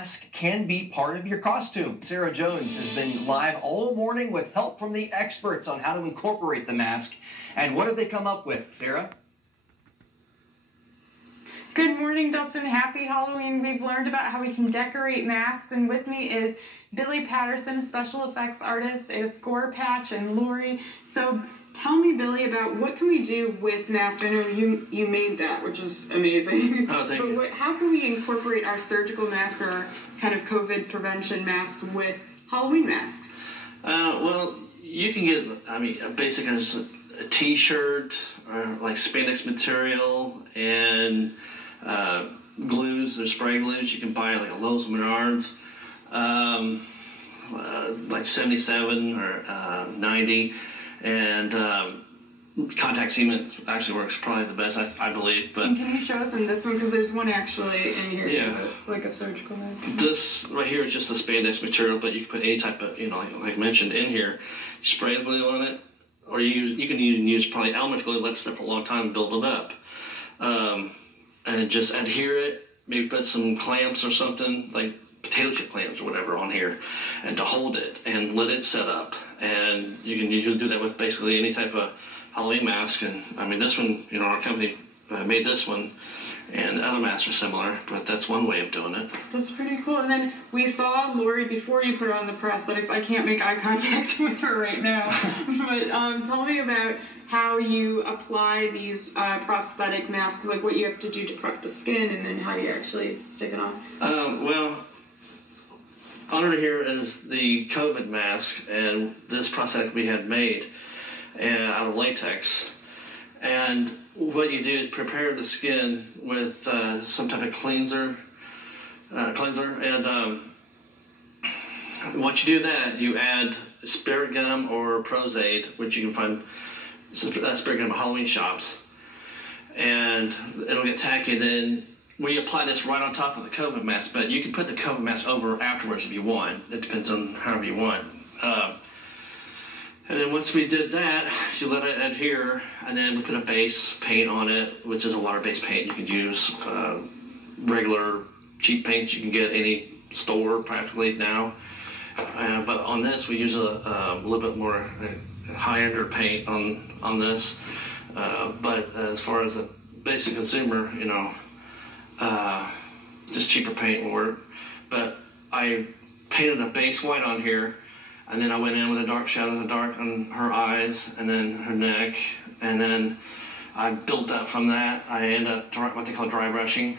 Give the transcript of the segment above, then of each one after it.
mask can be part of your costume. Sarah Jones has been live all morning with help from the experts on how to incorporate the mask. And what have they come up with, Sarah? Good morning, Dustin. Happy Halloween. We've learned about how we can decorate masks, and with me is Billy Patterson, a special effects artist with Gore Patch, and Lori. So tell me, Billy, about what can we do with masks? I know you made that, which is amazing. Oh, thank you. But how can we incorporate our surgical mask or kind of COVID prevention mask with Halloween masks? Well, you can get, a basic a t-shirt or like spandex material and glues or spray glues. You can buy like a Lowe's Menards, like 77 or 90, and contact cement actually works probably the best, I believe. But and can you show us in this one, because there's one actually in here, yeah, like a surgical mask. This right here is just a spandex material, but you can put any type of, like mentioned in here, spray glue on it, or you can even use probably Elmer's glue, let it sit for a long time and build it up. And just adhere it, maybe put some clamps or something, like potato chip clamps or whatever on here, and to hold it and let it set up. And you can do that with basically any type of Halloween mask. And this one, our company made this one, and other masks are similar, but that's one way of doing it. That's pretty cool. And then we saw Lori before you put her on the prosthetics. I can't make eye contact with her right now, but tell me about how you apply these prosthetic masks, like what you have to do to prep the skin, and then how you actually stick it on. Well, under here is the COVID mask, and this prosthetic we had made out of latex. And what you do is prepare the skin with some type of cleanser, and once you do that, you add spirit gum or Prozade, which you can find spirit gum at Halloween shops, and it'll get tacky. Then we apply this right on top of the COVID mask, but you can put the COVID mask over afterwards if you want. It depends on however you want. And then once we did that, you let it adhere, and then we put a base paint on it, which is a water-based paint. You can use regular cheap paints you can get at any store practically now. But on this, we use a little bit more high-end paint on this. But as far as a basic consumer, just cheaper paint will work. But I painted a base white on here, and then I went in with a dark shadow of the dark on her eyes and then her neck, and then I built up from that. I end up what they call dry brushing.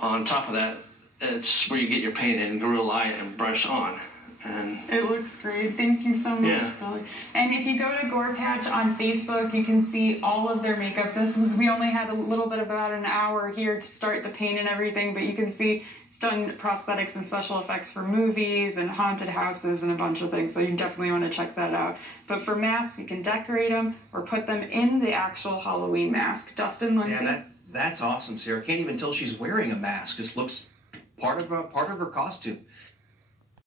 On top of that, it's where you get your paint in Gorilla Light and brush on. And it looks great. Thank you so much, yeah. Billy. And if you go to Gore Patch on Facebook, you can see all of their makeup. We only had a little bit, about an hour here to start the paint and everything, but you can see it's done prosthetics and special effects for movies and haunted houses and a bunch of things, so you definitely want to check that out. But for masks, you can decorate them or put them in the actual Halloween mask. Dustin, Lindsay? Yeah, that's awesome, Sarah. Can't even tell she's wearing a mask. Just looks part of her costume.